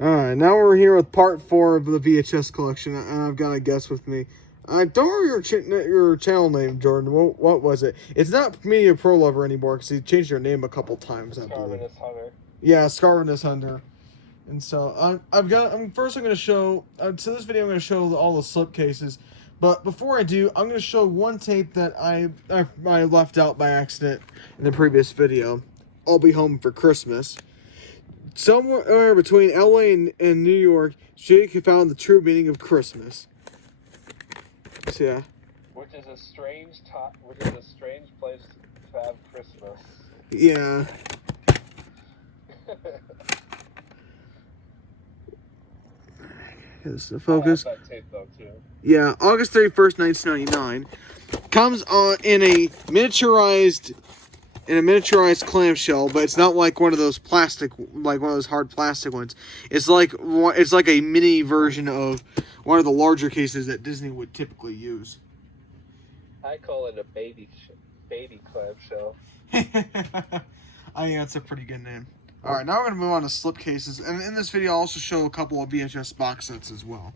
Alright, now we're here with part 4 of the VHS collection, and I've got a guest with me. Don't remember your channel name, Jordan. What was it? It's not Media Pro Lover anymore, because he changed your name a couple times, I believe. Scarvinus Hunter. Yeah, Scarvinus Hunter. And so, I'm going to show, so this video I'm going to show all the slipcases. But before I do, I'm going to show one tape that I left out by accident in the previous video. I'll Be Home for Christmas. Somewhere between LA and New York, Jake found the true meaning of Christmas. So, yeah. Which is a strange place to have Christmas. Yeah. This is the focus. I have that tape though too. Yeah, August 31st, 1999. Comes on in a miniaturized clamshell, but it's not like one of those hard plastic ones. It's like a mini version of one of the larger cases that Disney would typically use. I call it a baby clamshell. I think that's a pretty good name. Alright, now we're going to move on to slipcases, and in this video I'll also show a couple of VHS box sets as well.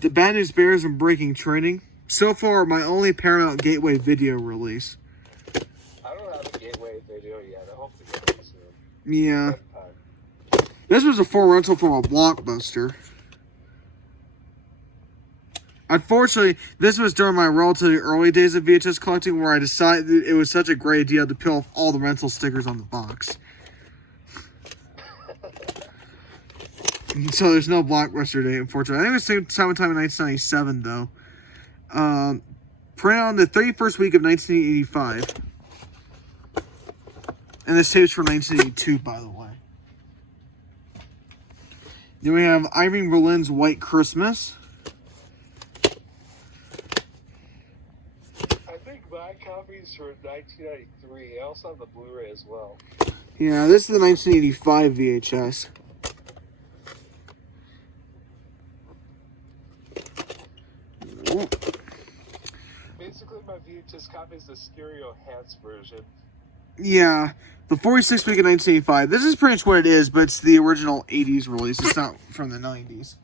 The Bad News Bears and Breaking Training. So far, my only Paramount Gateway video release. I don't have a Gateway video yet. I hope to get it soon. Yeah. This was a full rental from a Blockbuster. Unfortunately, this was during my relatively early days of VHS collecting, where I decided it was such a great idea to peel off all the rental stickers on the box. So there's no Blockbuster date, unfortunately. I think it was sometime in 1997, though. Printed on the 31st week of 1985. And this tape's from 1982, by the way. Then we have Irving Berlin's White Christmas. I think my copy's from 1993. I also have the Blu-ray as well. Yeah, this is the 1985 VHS. Basically, my VHS copy is the stereo enhanced version. Yeah, the 46th week of 1985. This is pretty much what it is, but it's the original 80s release. It's not from the 90s.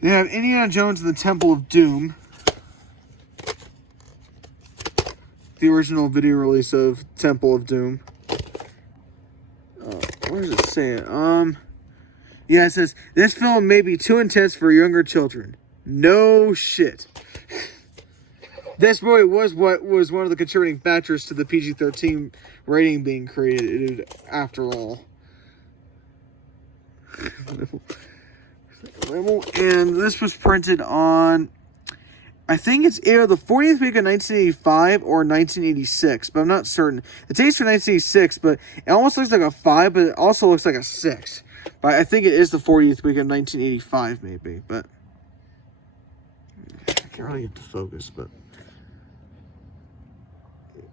They have Indiana Jones and the Temple of Doom. The original video release of Temple of Doom. What does it say? Yeah, it says, this film may be too intense for younger children. No shit. This movie was one of the contributing factors to the PG-13 rating being created, after all. And this was printed on, I think it's either the 40th week of 1985 or 1986, but I'm not certain. The tape's for 1986, but it almost looks like a 5, but it also looks like a 6. But I think it is the 40th week of 1985, maybe, but I can't really get to focus, but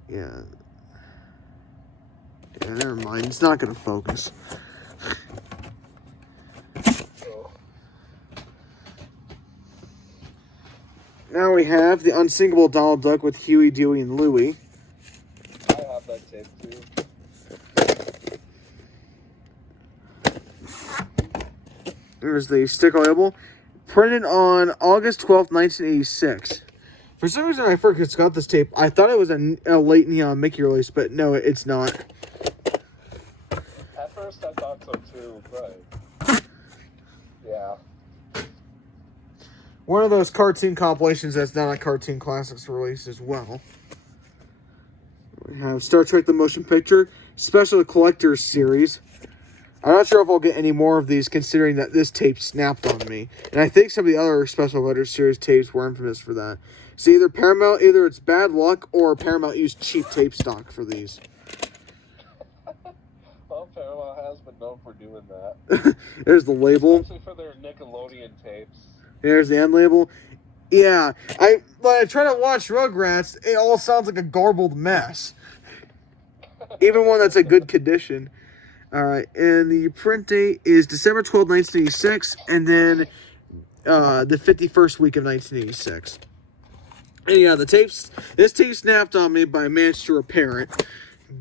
yeah, never mind. It's not going to focus. Now we have the Unsinkable Donald Duck with Huey, Dewey, and Louie. I have that tape too. There's the sticker label. Printed on August 12th, 1986. For some reason, I first got this tape. I thought it was a late Neon Mickey release, but no, it's not. At first, I thought so too, but yeah. One of those cartoon compilations that's not a Cartoon Classics release as well. We have Star Trek The Motion Picture, Special Collectors Series. I'm not sure if I'll get any more of these, considering that this tape snapped on me. And I think some of the other Special Collectors Series tapes were infamous for that. So either it's bad luck, or Paramount used cheap tape stock for these. Well, Paramount has been known for doing that. There's the label. Especially for their Nickelodeon tapes. There's the end label. Yeah, when I try to watch Rugrats, it all sounds like a garbled mess. Even one that's in good condition. Alright, and the print date is December 12, 1986, and then the 51st week of 1986. And yeah, this tape snapped on me, but I managed to repair it.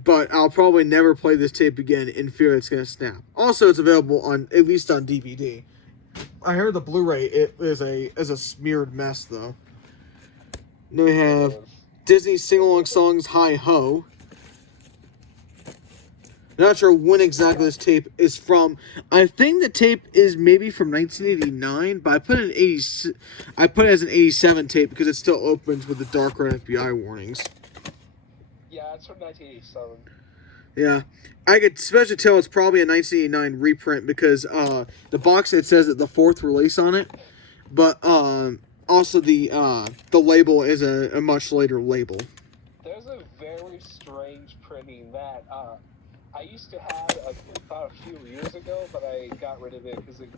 but I'll probably never play this tape again in fear it's going to snap. Also, it's available on at least on DVD. I heard the Blu-ray is a smeared mess though. Then we have Disney sing-along songs Hi Ho. Not sure when exactly this tape is from. I think the tape is maybe from 1989, but I put it as an 87 tape because it still opens with the dark red FBI warnings. Yeah, it's from 1987. Yeah, I could especially tell it's probably a 1989 reprint because the box it says that the 4th release on it, but also the label is a much later label. There's a very strange printing that I used to have about a few years ago, but I got rid of it because it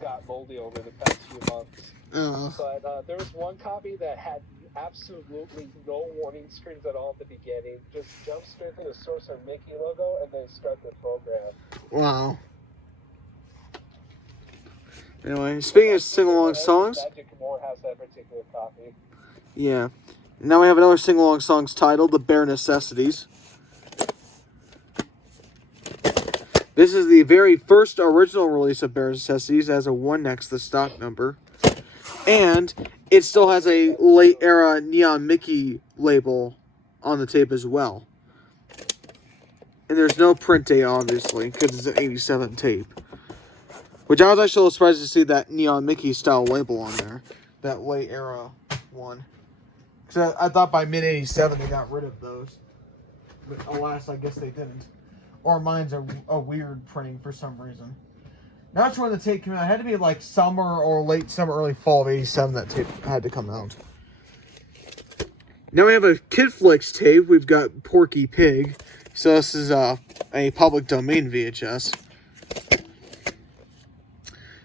got moldy over the past few months. But there was one copy that had absolutely no warning screens at all at the beginning. Just jump straight to the source of Mickey logo and then start the program. Wow. Anyway, speaking of sing-along songs, Magic Moore has that particular copy. Yeah. Now we have another sing-along songs titled "The Bare Necessities." This is the very first original release of Bare Necessities as a 1 next to the stock number. And it still has a late-era Neon Mickey label on the tape as well. And there's no print date, obviously, because it's an 87 tape. Which I was actually a little surprised to see that Neon Mickey style label on there. That late-era one. Because I thought by mid-87 they got rid of those. But alas, I guess they didn't. Or mine's a weird printing for some reason. Not sure when the tape came out. It had to be like summer or late summer, early fall of 87 that tape had to come out. Now we have a Kid Flicks tape. We've got Porky Pig. So this is a public domain VHS.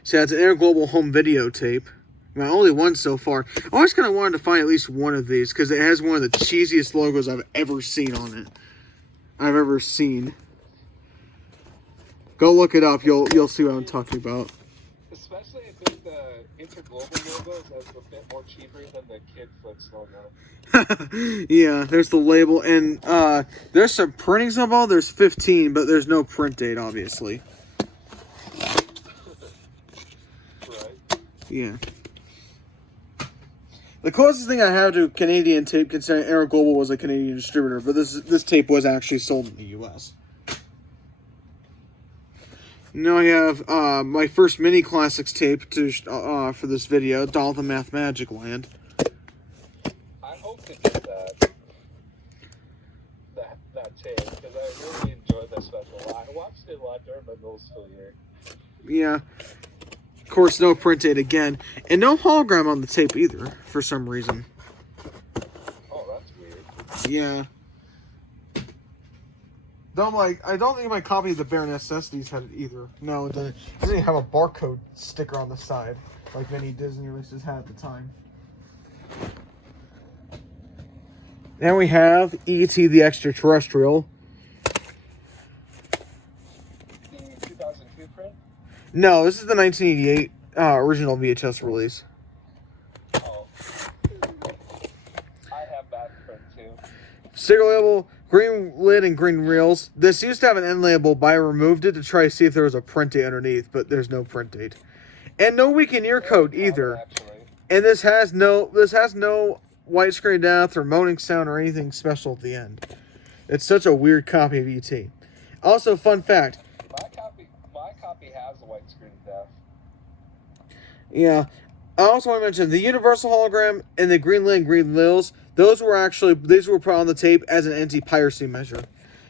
So it's an Interglobal home video tape. My only one so far. I always kind of wanted to find at least one of these because it has one of the cheesiest logos I've ever seen on it. Go look it up. You'll see what I'm talking about. Especially, I think the Interglobal logo is a bit more cheaper than the Kid Flicks logo. Yeah, there's the label, and there's some printings of all. There's 15, but there's no print date, obviously. Right. Yeah. The closest thing I have to Canadian tape, considering Interglobal was a Canadian distributor, but this tape was actually sold in the U.S. Now I have my first mini classics tape for this video, Doll of the Math Magic Land. I hope to get that tape because I really enjoyed that special. I watched it a lot during my middle school year. Yeah. Of course, no print date again, and no hologram on the tape either, for some reason. Oh, that's weird. Yeah. I don't think my copy of the Bare Necessities had it either. No, it doesn't. It doesn't even have a barcode sticker on the side, like many Disney releases had at the time. Then we have E.T. the Extraterrestrial. The 2002 print? No, this is the 1988 original VHS release. Oh. I have that print too. Sticker label, green lid and green reels. This used to have an end label, but I removed it to try to see if there was a print date underneath, but there's no print date. And no week and year code either. And this has no widescreen depth or moaning sound or anything special at the end. It's such a weird copy of E.T. Also, fun fact. My copy has a widescreen depth. Yeah. I also want to mention the Universal hologram and the green lid and green reels. These were put on the tape as an anti-piracy measure.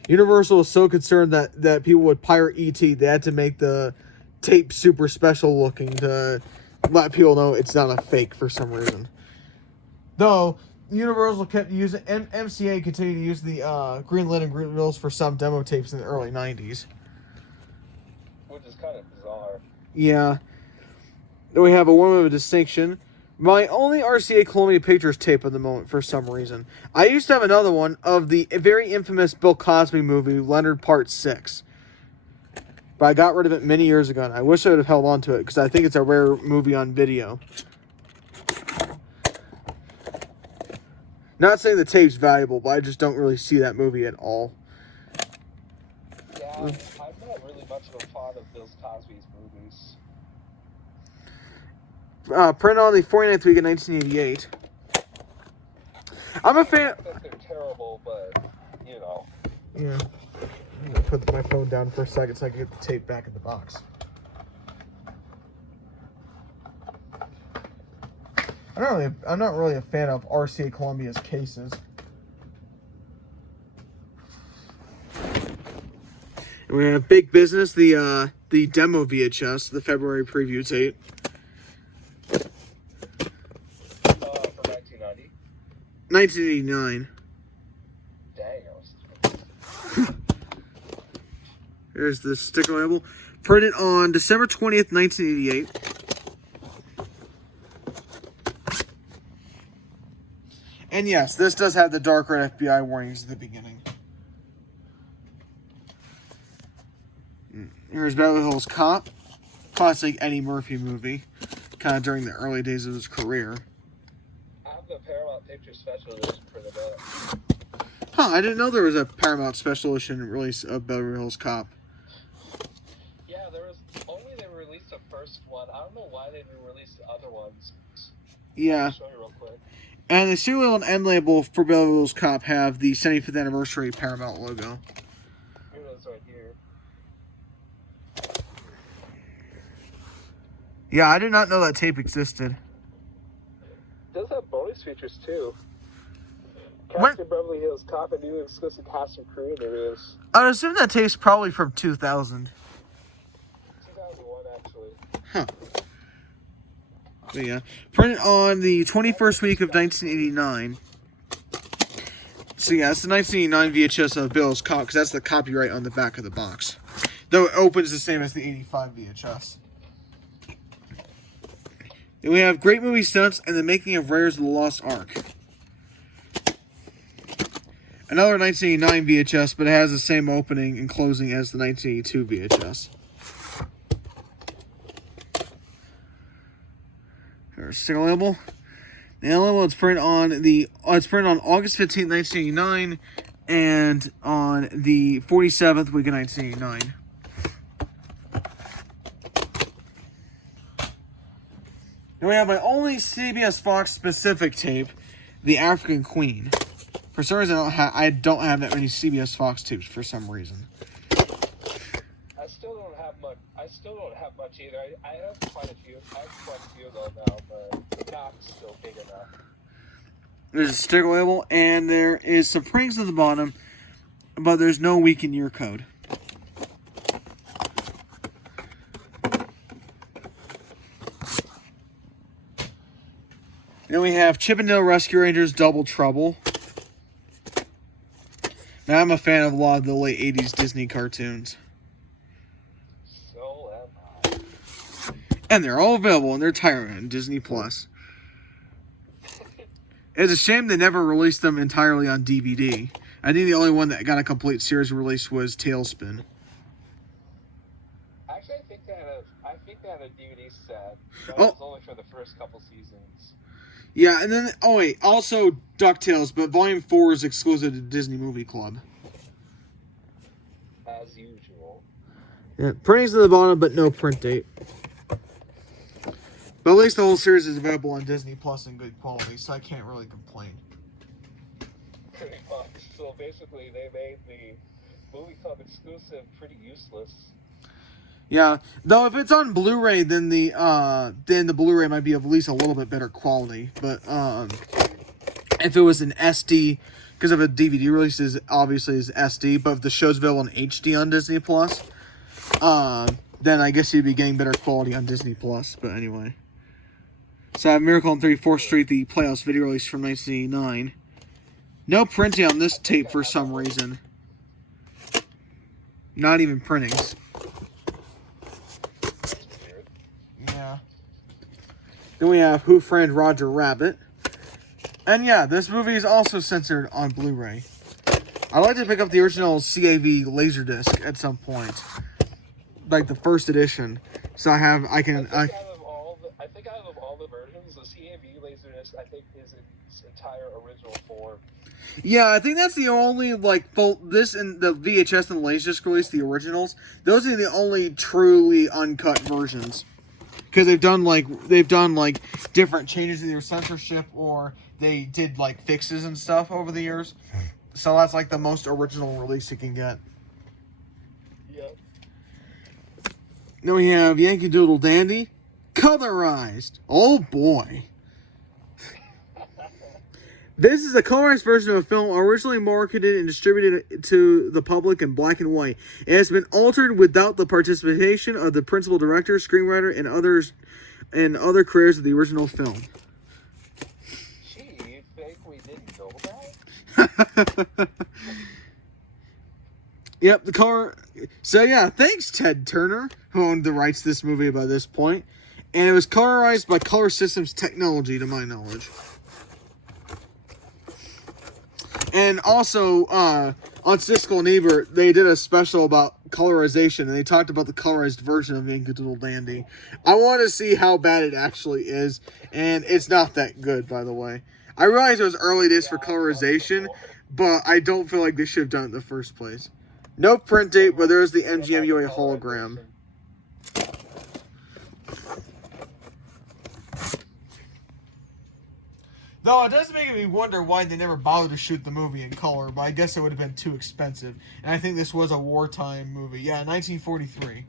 Universal was so concerned that people would pirate E.T. they had to make the tape super special looking to let people know it's not a fake for some reason. Though Universal kept using MCA continued to use the green lid and green reels for some demo tapes in the early 90s. Which is kind of bizarre. Yeah. Then we have a woman of a distinction. My only RCA Columbia Pictures tape at the moment for some reason. I used to have another one of the very infamous Bill Cosby movie, Leonard Part 6. But I got rid of it many years ago, and I wish I would have held on to it, because I think it's a rare movie on video. Not saying the tape's valuable, but I just don't really see that movie at all. I'm not really much of a fan of Bill Cosby's movies. Print on the 49th week of 1988. I'm a fan. Not that they're terrible, but you know. Yeah. I'm gonna put my phone down for a second so I can get the tape back in the box. I'm not really a fan of RCA Columbia's cases. And we have Big Business, the demo VHS, the February preview tape. From 1990. 1989. Dang, There's the sticker label. Printed on December 20th, 1988. And yes, this does have the dark red FBI warnings at the beginning. Here's Beverly Hills Cop. Classic Eddie Murphy movie. Kind of during the early days of his career. I have the Paramount Pictures Special Edition printed up. Huh, I didn't know there was a Paramount Special Edition release of Beverly Hills Cop. Yeah, there was only they released the first one. I don't know why they didn't release the other ones. Yeah. I'll show you real quick. And the serial and end label for Beverly Hills Cop have the 75th anniversary Paramount logo. Here it is right here. Yeah, I did not know that tape existed. It does have bonus features too. When- Captain Beverly Hills Cop, a new exclusive cast and crew interviews. I'd assume that tape's probably from 2000. 2001 actually. Huh. But yeah. Printed on the 21st week of 1989. So yeah, it's the 1989 VHS of Bill's Cop, because that's the copyright on the back of the box. Though it opens the same as the 85 VHS. Then we have Great Movie Stunts and the Making of Raiders of the Lost Ark. Another 1989 VHS, but it has the same opening and closing as the 1982 VHS. Here's a sticker label. The label it's printed on August 15th, 1989, and on the 47th week of 1989. And we have my only CBS Fox specific tape, The African Queen. For some reason, I don't have that many CBS Fox tapes for some reason. I still don't have much either. I have quite a few. I have quite a few of them now, but not still big enough. There's a sticker label, and there is some prings at the bottom, but there's no week and year code. Then we have Chippendale Rescue Rangers Double Trouble. Now, I'm a fan of a lot of the late 80s Disney cartoons. So am I. And they're all available in their entirety on Disney+. It's a shame they never released them entirely on DVD. I think the only one that got a complete series release was Tailspin. Actually, I think they had a DVD set. But Oh. it was only for the first couple seasons. Yeah, and then, also DuckTales, but Volume 4 is exclusive to Disney Movie Club. As usual. Yeah, printing's at the bottom, but no print date. But at least the whole series is available on Disney Plus in good quality, so I can't really complain. Pretty much. So basically, they made the movie club exclusive pretty useless. Yeah, though if it's on Blu-ray, then the Blu-ray might be of at least a little bit better quality. But if it was an SD, because of a DVD release, is obviously is SD. But if the show's available in HD on Disney Plus, then I guess you'd be getting better quality on Disney Plus. But anyway, so I have Miracle on 34th Street, the Playhouse video release from 1989. No printing on this tape for some reason. Not even printings. Yeah. Then we have Who Framed Roger Rabbit. And yeah, this movie is also censored on Blu-ray. I'd like to pick up the original CAV Laserdisc at some point. Like the first edition. So I think out of all the versions, the CAV Laserdisc I think is its entire original form. Yeah, I think that's the only, like, this and the VHS and the Laserdisc release, the originals, those are the only truly uncut versions. Because they've done, like, different changes to their censorship, or they did, like, fixes and stuff over the years. So that's, like, the most original release you can get. Yep. Then we have Yankee Doodle Dandy, colorized. Oh, boy. This is a colorized version of a film originally marketed and distributed to the public in black and white. It has been altered without the participation of the principal director, screenwriter, and other creators of the original film. Gee, you think we didn't know that? Yep, the color. So yeah, thanks Ted Turner, who owned the rights to this movie by this point, and it was colorized by Color Systems Technology, to my knowledge. And also, on Siskel and Ebert, they did a special about colorization, and they talked about the colorized version of Yankee Doodle Dandy. I want to see how bad it actually is, and it's not that good, by the way. I realize it was early days for colorization, but I don't feel like they should have done it in the first place. No print date, but there's the MGM UA hologram. Though it does make me wonder why they never bothered to shoot the movie in color, but I guess it would have been too expensive. And I think this was a wartime movie. Yeah, 1943.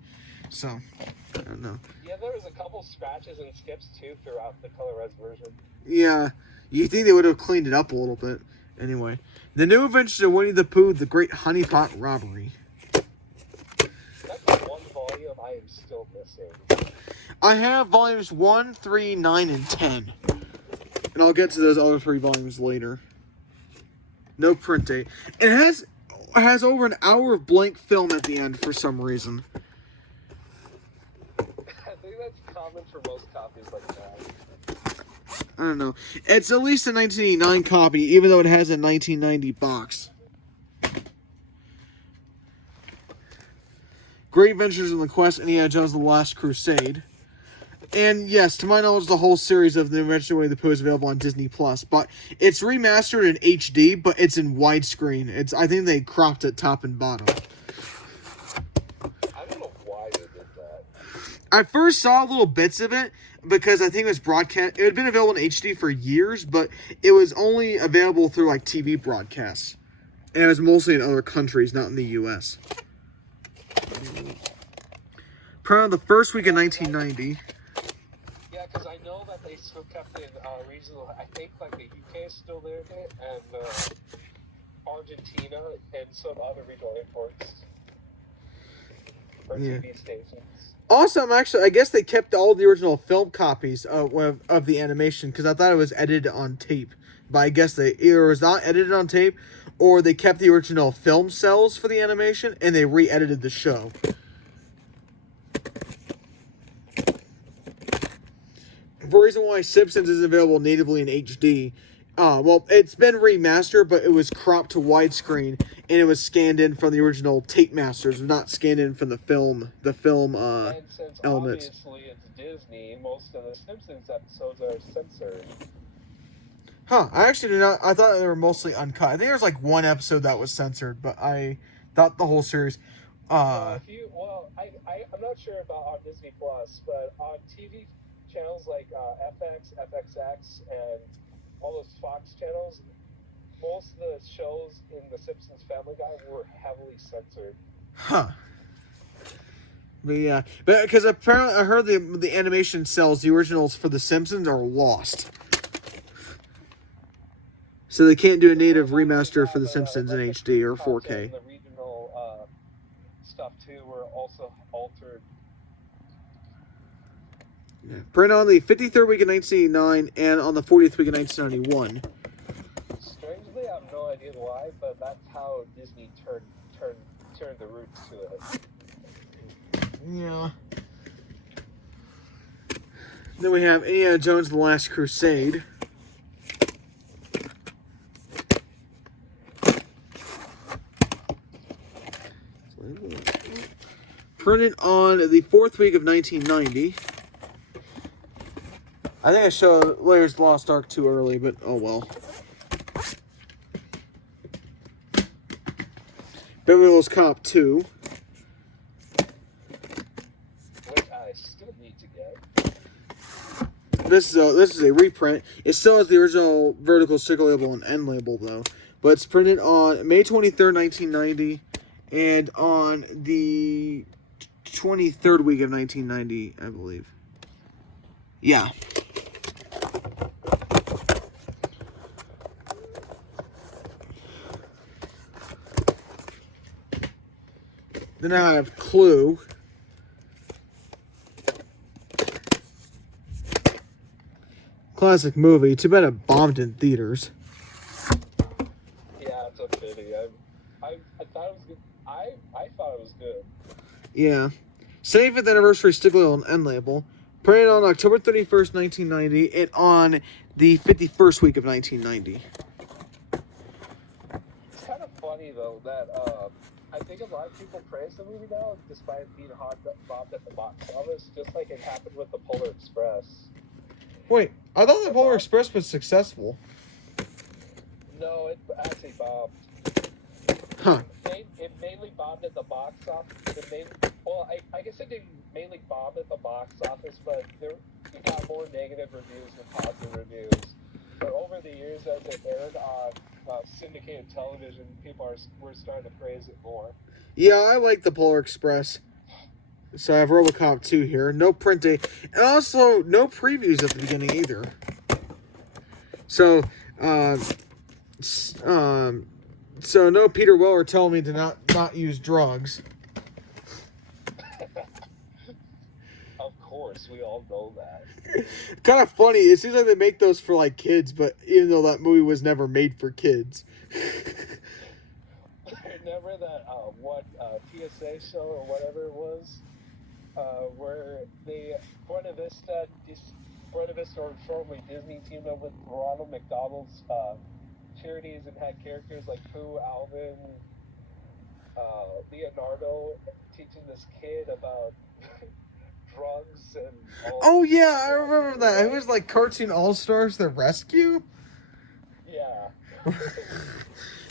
So, I don't know. Yeah, there was a couple scratches and skips, too, throughout the colorized version. Yeah, you think they would have cleaned it up a little bit. Anyway, The New Adventures of Winnie the Pooh, The Great Honeypot Robbery. That's the one volume I am still missing. I have volumes 1, 3, 9, and 10. And I'll get to those other 3 volumes later. No print date. It has over an hour of blank film at the end for some reason. I think that's common for most copies like that. I don't know. It's at least a 1989 copy, even though it has a 1990 box. Great Adventures in the Quest, Indiana Jones and the Last Crusade. And yes, to my knowledge, the whole series of The Adventures of Winnie the Pooh is available on Disney+. But it's remastered in HD, but it's in widescreen. I think they cropped it top and bottom. I don't know why they did that. I first saw little bits of it because I think it was broadcast. It had been available in HD for years, but it was only available through like TV broadcasts. And it was mostly in other countries, not in the U.S. Probably the first week of 1990. Yeah, because I know that they still kept it regional. I think like the UK is still there, and Argentina and some other regional imports for TV stations. Also, I guess they kept all the original film copies of the animation because I thought it was edited on tape. But I guess they either was not edited on tape or they kept the original film cells for the animation and they re-edited the show. The reason why Simpsons is available natively in HD, well, it's been remastered, but it was cropped to widescreen, and it was scanned in from the original tape masters, not scanned in from the film And since elements. obviously it's Disney, most of the Simpsons episodes are censored. Huh, I actually did not, I thought they were mostly uncut. I think there was like one episode that was censored, but I thought the whole series, I'm not sure about on Disney Plus, but on TV channels like FX, FXX, and all those Fox channels, most of the shows in The Simpsons Family Guy were heavily censored. Huh. But yeah, because apparently I heard the animation cells, the originals for The Simpsons are lost. So they can't do a native remaster for The Simpsons in HD or 4K. The regional stuff too were also altered. Yeah. Print on the 53rd week of 1989 and on the 40th week of 1991. Strangely, I have no idea why, but that's how Disney turned the roots to it. Yeah. Then we have Indiana Jones and the Last Crusade. Printed on the 4th week of 1990. I think I showed Layers Lost Ark too early, but oh well. Beverly Hills Cop 2. Which I still need to get. This is a reprint. It still has the original vertical sticker label and end label though, but it's printed on May 23rd, 1990, and on the 23rd week of 1990, I believe. Yeah. Then I have Clue. Classic movie. Too bad it bombed in theaters. Yeah, it's a pity. I thought it was good. I thought it was good. Yeah. 75th anniversary sticker label and end label. Printed on October 31st, 1990, and on the 51st week of 1990. It's kind of funny though that I think a lot of people praise the movie now, despite it being bombed at the box office, just like it happened with the Polar Express. Wait, I thought the Polar Express was successful. No, it actually bombed. Huh. It mainly bombed at the box office. I guess it didn't mainly bomb at the box office, but it got more negative reviews than positive reviews. But over the years, as it aired on syndicated television, people were starting to praise it more. Yeah, I like the Polar Express. So I have RoboCop 2 here. No printing. And also, no previews at the beginning either. So, so no Peter Weller telling me to not use drugs. Of course, we all know that. Kind of funny. It seems like they make those for like kids, but even though that movie was never made for kids. Remember that one TSA show or whatever it was, where Buena Vista or formerly Disney teamed up with Ronald McDonald's charities and had characters like Pooh, Alvin, Leonardo teaching this kid about drugs and all. Oh yeah, I remember that. It was like Cartoon All-Stars The Rescue. Yeah.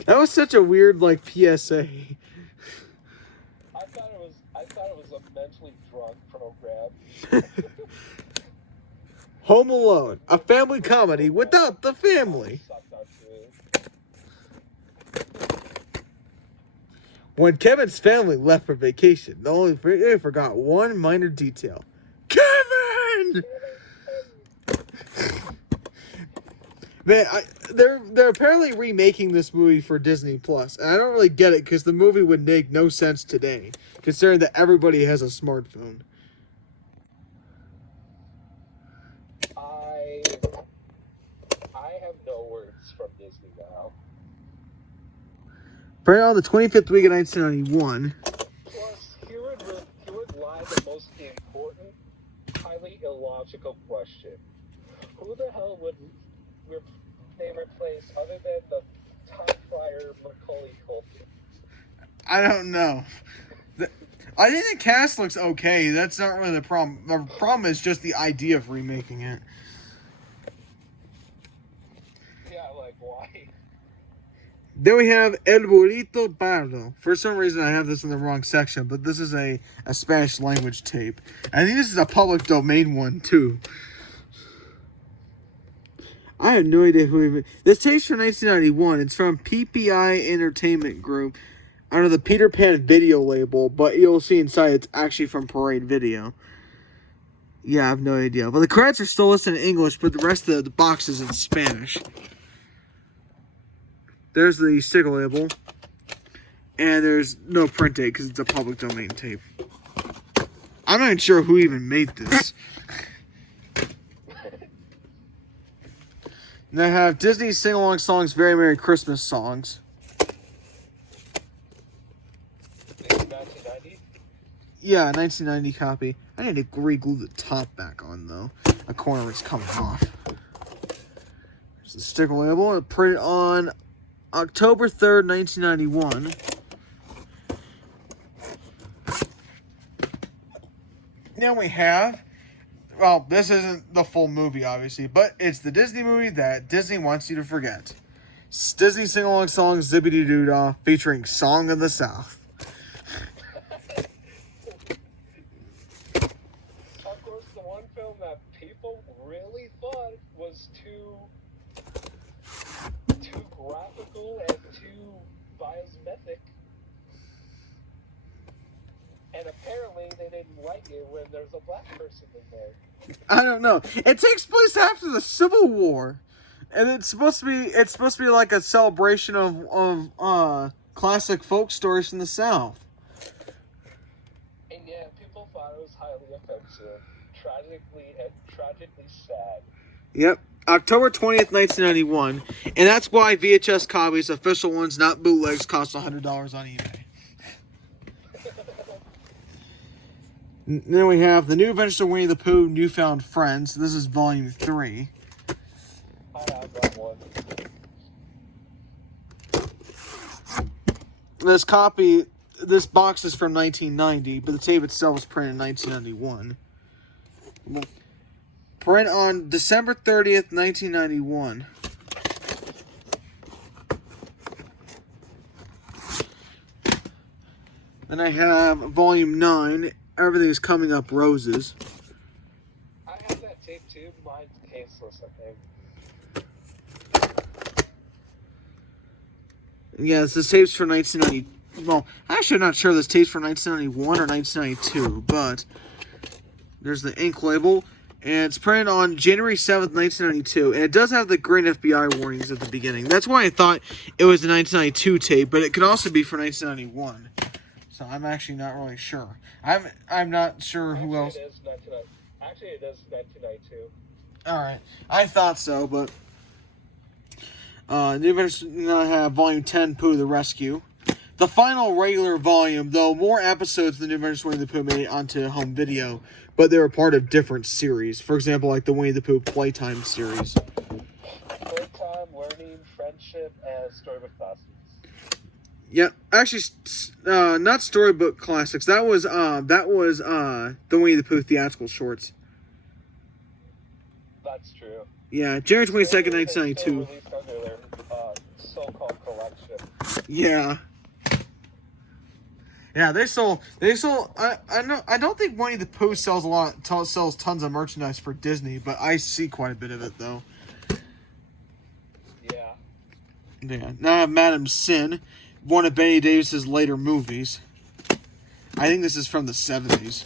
That was such a weird like PSA. I thought it was a mentally drunk program. Home Alone, a family comedy without the family. When Kevin's family left for vacation, they forgot one minor detail. Kevin! Man, they're apparently remaking this movie for Disney Plus, and I don't really get it because the movie would make no sense today, considering that everybody has a smartphone. I have no words from Disney now. Right on the 25th week of 1991. Plus, here would lie the most important, highly illogical question. Who the hell would they replace other than the Time Flyer Macaulay Culkin? I don't know. I think the cast looks okay. That's not really the problem. The problem is just the idea of remaking it. Yeah, like, why? Then we have El Burrito Pardo. For some reason, I have this in the wrong section, but this is a Spanish language tape. I think this is a public domain one, too. I have no idea who even... This tape's from 1991. It's from PPI Entertainment Group under the Peter Pan video label, but you'll see inside it's actually from Parade Video. Yeah, I have no idea. But the credits are still listed in English, but the rest of the box is in Spanish. There's the sticker label. And there's no print date because it's a public domain tape. I'm not even sure who even made this. And I have Disney sing-along songs, Very Merry Christmas songs. 1990? Yeah, 1990 copy. I need to re-glue the top back on, though. A corner is coming off. There's the sticker label. And printed on October 3rd, 1991. Now we have well, this isn't the full movie, obviously, but it's the Disney movie that Disney wants you to forget. It's Disney sing-along song Zippity Doo Dah featuring Song of the South. Of course, the one film that people really thought was too graphical and too biosmethod. And apparently they didn't like it when there's a black person in there. I don't know. It takes place after the Civil War. And it's supposed to be like a celebration of classic folk stories from the South. And yeah, people thought it was highly offensive, tragically sad. Yep. October 20th, 1991. And that's why VHS copies, official ones, not bootlegs, cost $100 on eBay. Then we have The New Adventures of Winnie the Pooh, Newfound Friends. This is volume 3. I have that one. This box is from 1990, but the tape itself was printed in 1991. Print on December 30th, 1991. Then I have volume 9, Everything's Coming Up Roses. I have that tape too. Mine's caseless, I think. Yes, this tape's from 1990. Well, actually, I'm not sure this tape's from 1991 or 1992, but there's the ink label, and it's printed on January 7th, 1992, and it does have the green FBI warnings at the beginning. That's why I thought it was a 1992 tape, but it could also be for 1991. So I'm actually not really sure. I'm not sure who else. Actually, it is 1992. All right, I thought so, but New Adventures. I have volume 10, Pooh the Rescue. The final regular volume, though more episodes than New Adventures of Winnie the Pooh made it onto home video, but they were part of different series. For example, like the Winnie the Pooh Playtime series. Playtime, Learning, Friendship, and Storybook Classics. Yeah, actually, not Storybook Classics. That was the Winnie the Pooh theatrical shorts. That's true. Yeah, January 22nd, 1992. Released under their so-called collection. Yeah. Yeah, they sold. I don't think Winnie the Pooh sells tons of merchandise for Disney, but I see quite a bit of it though. Yeah. Yeah. Now I have Madam Sin, one of Benny Davis's later movies. I think this is from the 70s.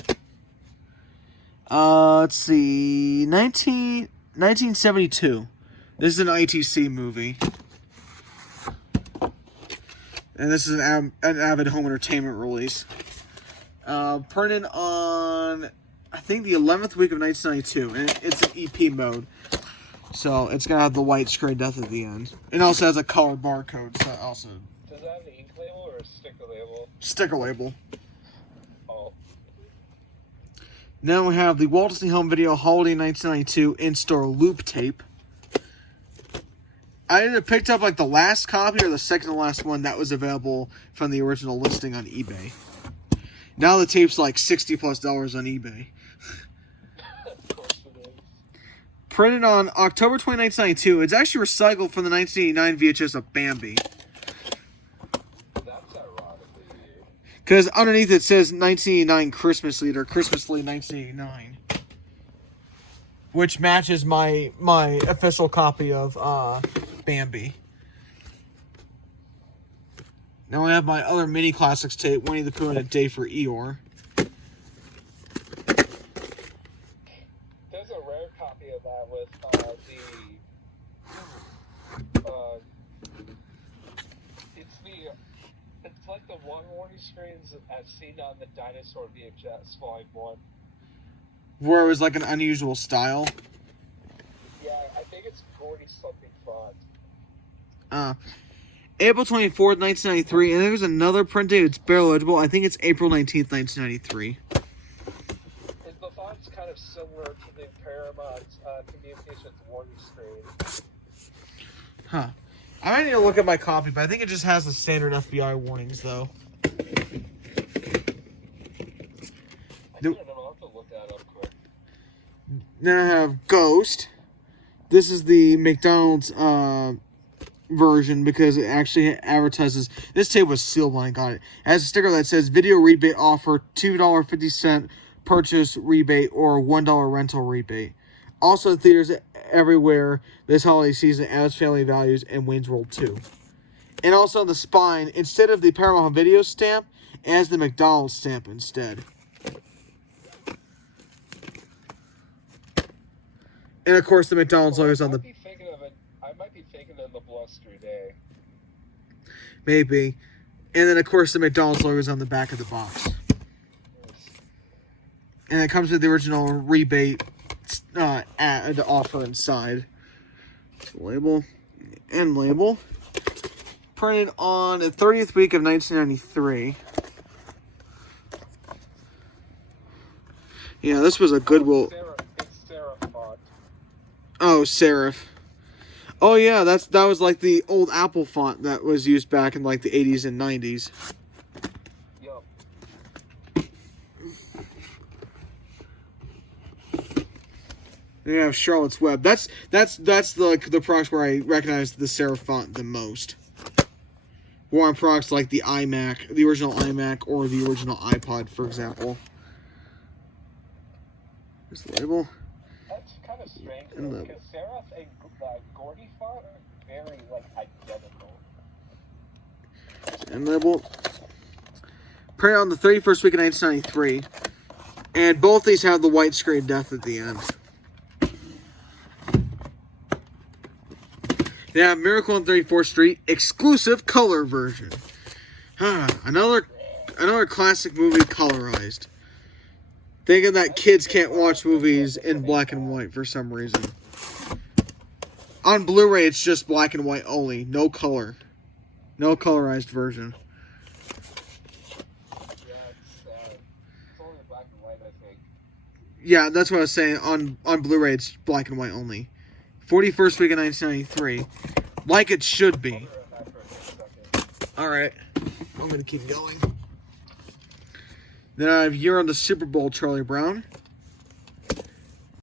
Let's see, 1972. This is an ITC movie. And this is an Avid Home Entertainment release. Printed on, I think, the 11th week of 1992. And it's an EP mode. So it's going to have the white screen death at the end. It also has a color barcode. So also. Does that have an ink label or a sticker label? Sticker label. Oh. Now we have the Walt Disney Home Video Holiday 1992 in-store loop tape. I either picked up like the last copy or the second to last one that was available from the original listing on eBay. Now the tape's like $60+ on eBay. Of course it is. Printed on October 29, 1992. It's actually recycled from the 1989 VHS of Bambi. That's ironically weird. Because underneath it says 1989 Christmas Lead or Christmas Lead 1989. Which matches my official copy of Bambi. Now I have my other mini classics tape, Winnie the Pooh and A Day for Eeyore. There's a rare copy of that with it's like the one warning screens as seen on the Dinosaur VHS Volume 1. Where it was like an unusual style. Yeah, I think it's 40-something font. April 24th, 1993, and there's another print date. It's barely legible. I think it's April 19th, 1993. The font's kind of similar to the Paramount Communications warning screen. Huh. I might need to look at my copy, but I think it just has the standard FBI warnings, though. I don't know. I'll have to look that up quick. Then I have Ghost. This is the McDonald's version because it actually advertises. This tape was sealed when I got it. It has a sticker that says video rebate offer, $2.50 purchase rebate, or $1 rental rebate. Also in theaters everywhere this holiday season, as Family Values and Wayne's World 2. And also on the spine, instead of the Paramount Video stamp, it has the McDonald's stamp instead. And of course the McDonald's logo is on the... I might be thinking of the Bluster Day. Maybe. And then of course the McDonald's logo is on the back of the box. And it comes with the original rebate ad offer inside. Label. And label. Printed on the 30th week of 1993. Yeah, this was a Goodwill. It's serif font. Oh, serif. Oh yeah, that was like the old Apple font that was used back in like the 80s and 90s. Yup. Then you have Charlotte's Web. That's the products where I recognize the serif font the most. Or on products like the iMac, the original iMac, or the original iPod, for example. Here's the label. That's kind of strange, because serif and Gordy font are very, like, identical. And label. Printed on the 31st week of 1993. And both these have the white screen death at the end. They have Miracle on 34th Street, exclusive color version. Another classic movie colorized. Thinking that kids can't watch movies in black and white for some reason. On Blu-ray, it's just black and white only, no color. No colorized version. Yeah, it's only black and white, I think. Yeah, that's what I was saying. On Blu-ray, it's black and white only. 41st week of 1993. Like it should be. Alright. I'm going to keep going. Then I have Year on the Super Bowl, Charlie Brown.